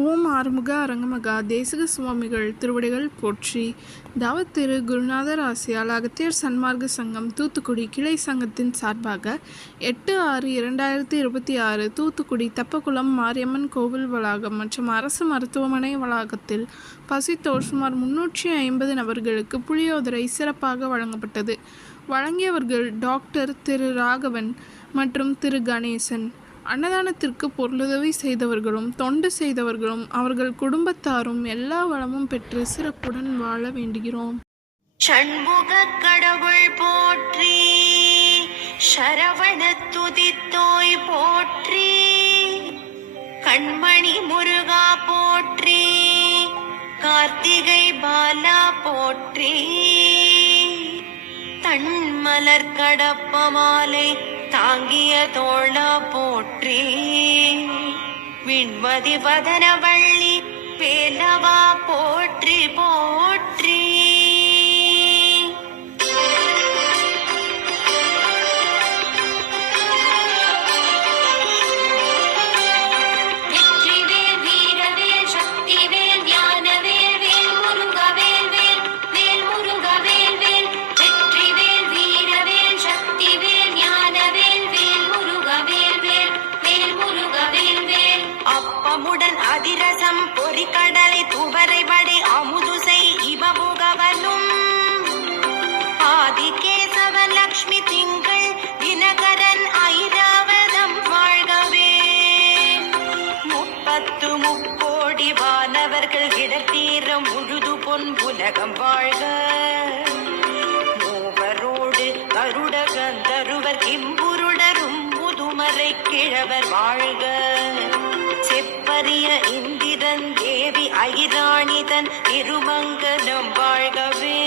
ஓம் ஆறுமுக அரங்கமகா தேசிக சுவாமிகள் திருவடிகள் போற்றி. திரு குருநாதர் ஆசியால் அகத்தியர் சன்மார்க்க சங்கம் தூத்துக்குடி கிளை சங்கத்தின் சார்பாக 8/6/2026 தூத்துக்குடி தெப்பக்குளம் மாரியம்மன் கோவில் வளாகம் மற்றும் அரசு மருத்துவமனை வளாகத்தில் பசித்தோர் சுமார் 350 நபர்களுக்கு புளியோதரை சிறப்பாக வழங்கப்பட்டது. வழங்கியவர்கள் டாக்டர் திரு ராகவன் மற்றும் திரு கணேசன். அன்னதானத்திற்கு பொருளுதவி செய்தவர்களும் தொண்டு செய்தவர்களும் அவர்கள் குடும்பத்தாரும் எல்லா வளமும் பெற்று சிறப்புடன் வாழ வேண்டுகிறோம். சண்முக கடவுள் போற்றி, சரவண துதித்தோய் போற்றி, கண்மணி முருகா போற்றி, கார்த்திகை பாலா போற்றி, தன்மலர் கடப்ப மாலை தாங்கிய தோழா போற்றி, விண்மதி வதனவள்ளி பேலவா போற்றி போற்றி. அதிரசம் பொறிக்கடலை துவரை வடை அமுதுசை இவபுகவனும் ஆதிகேசவ லக்ஷ்மி திங்கள் தினகரன் ஐராவதம் வாழ்கவே. 30 முக்கோடி வானவர்கள் இடத்தீரம் முழுது பொன் புலகம் வாழ்க. மூவரோடு கருட கந்தருவர் இம்புருடரும் முதுமறை கிழவர் வாழ்க. செப்பரிய இந்திரன் தேவி ஐராணிதன் திருமங்கலம் வாழ்கவே.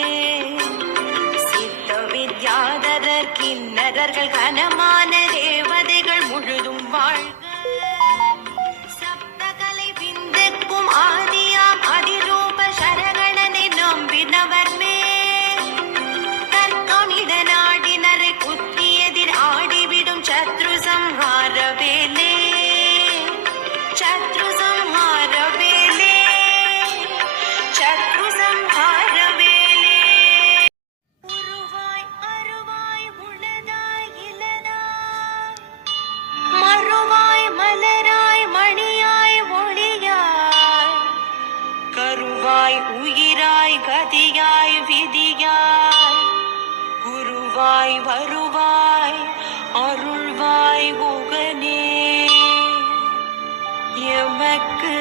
சித்த வித்யாதரர் கிண்ணறர்கள் கனமான தேவதைகள் முழுதும் வாழ்க. சப்தகலை விந்துக்கும் ஆதியாம் அதிரூப சரகணனை நம்பினவர் மேல் தர்க்கமிட நாடினரை குத்தி எதிர் ஆடிவிடும் சத்ரு சம்ஹார வேலே. சத்ரு சம்ஹார வேலே, சத்ரு சம்ஹார வேலே. உருவாய் அருவாய் உளதாய் இலனாய், மறுவாய் மலராய் மணியாய் ஒளியாய், கருவாய் உயிராய் கதியாய் விதியாய், குருவாய் வருவாய் அருள்வாய் குகனே. எமக்கு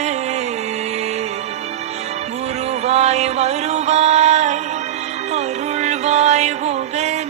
குருவாய் வரு